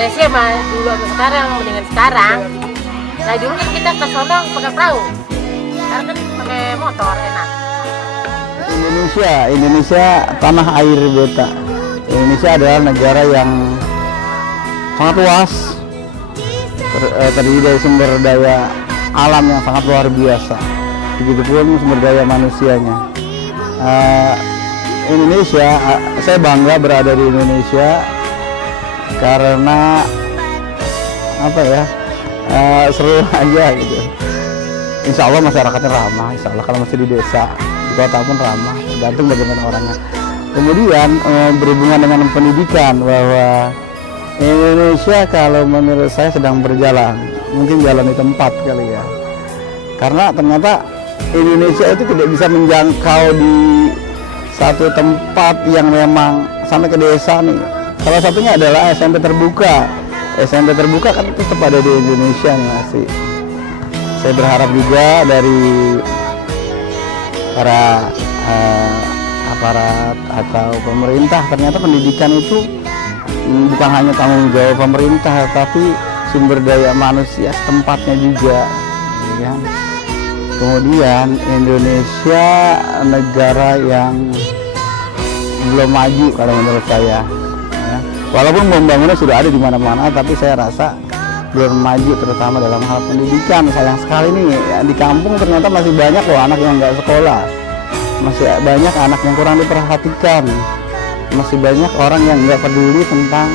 Indonesia mah dulu sama sekarang mendingan sekarang. Nah dulu kan kita ke sono pakai perahu, sekarang kan pakai motor enak. Indonesia tanah air beta. Indonesia adalah negara yang sangat luas, terdiri dari sumber daya alam yang sangat luar biasa. Begitupun sumber daya manusianya. Indonesia, saya bangga berada di Indonesia karena apa ya, seru aja gitu. Insya Allah masyarakatnya ramah, insya Allah kalau masih di desa, di kota pun ramah, tergantung bagaimana orangnya. Kemudian berhubungan dengan pendidikan, bahwa Indonesia kalau menurut saya sedang berjalan, mungkin jalan di tempat kali ya. Karena ternyata Indonesia itu tidak bisa menjangkau di satu tempat yang memang sampai ke desa nih. Salah satunya adalah SMP terbuka. SMP terbuka kan tetap ada di Indonesia nih masih. Saya berharap juga dari para aparat atau pemerintah, ternyata pendidikan itu bukan hanya tanggung jawab pemerintah, tapi sumber daya manusia setempatnya juga, ya. Kemudian Indonesia negara yang belum maju kalau menurut saya, ya. Walaupun pembangunan sudah ada di mana-mana, tapi saya rasa belum maju, terutama dalam hal pendidikan. Sayang sekali nih, ya, di kampung ternyata masih banyak loh anak yang nggak sekolah, masih banyak anak yang kurang diperhatikan, masih banyak orang yang nggak peduli tentang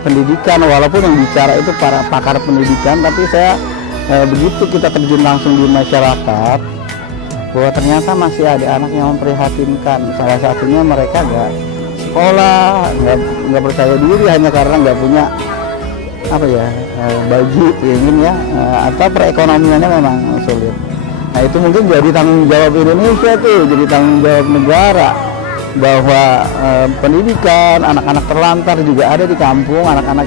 pendidikan. Walaupun yang bicara itu para pakar pendidikan, tapi saya begitu kita terjun langsung di masyarakat, bahwa ternyata masih ada anak yang memprihatinkan. Salah satunya mereka nggak sekolah, nggak percaya diri hanya karena nggak punya apa ya, baju ingin ya, atau perekonomiannya memang sulit. Nah itu mungkin jadi tanggung jawab Indonesia tuh, jadi tanggung jawab negara, bahwa pendidikan anak-anak terlantar juga ada di kampung, anak-anak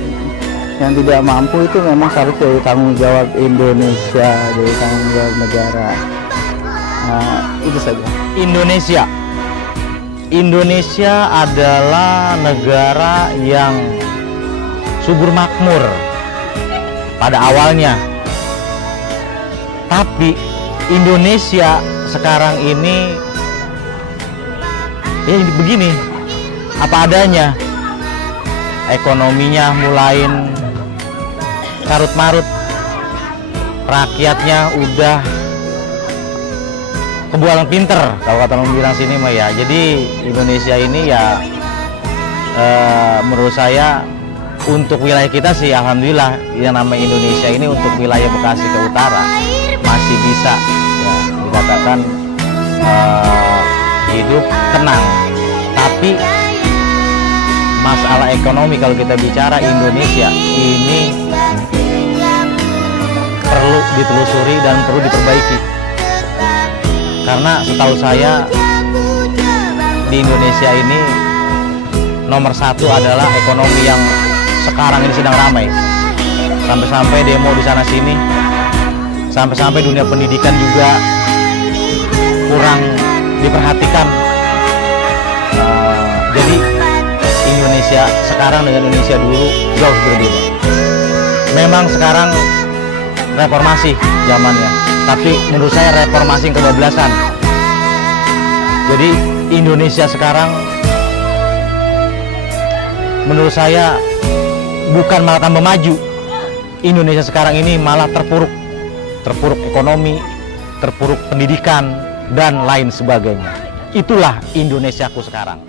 yang tidak mampu itu memang harus jadi tanggung jawab Indonesia, jadi tanggung jawab negara. Nah, itu saja. Indonesia adalah negara yang subur makmur pada awalnya, tapi Indonesia sekarang ini ya begini, apa adanya. Ekonominya mulai karut-marut, rakyatnya udah kebualan pinter kalau kata orang bilang sini mah ya. Jadi Indonesia ini ya menurut saya untuk wilayah kita sih alhamdulillah, yang namanya Indonesia ini untuk wilayah Bekasi ke utara masih bisa ya dikatakan hidup tenang. Tapi masalah ekonomi kalau kita bicara Indonesia ini perlu ditelusuri dan perlu diperbaiki. Karena setahu saya di Indonesia ini nomor satu adalah ekonomi yang sekarang ini sedang ramai. Sampai-sampai demo di sana sini, sampai-sampai dunia pendidikan juga kurang diperhatikan. Jadi Indonesia sekarang dengan Indonesia dulu jauh berbeda. Memang sekarang reformasi zamannya, tapi menurut saya reformasi yang kebablasan. Jadi Indonesia sekarang menurut saya bukan malah tambah maju. Indonesia sekarang ini malah terpuruk ekonomi, terpuruk pendidikan dan lain sebagainya. Itulah Indonesiaku sekarang.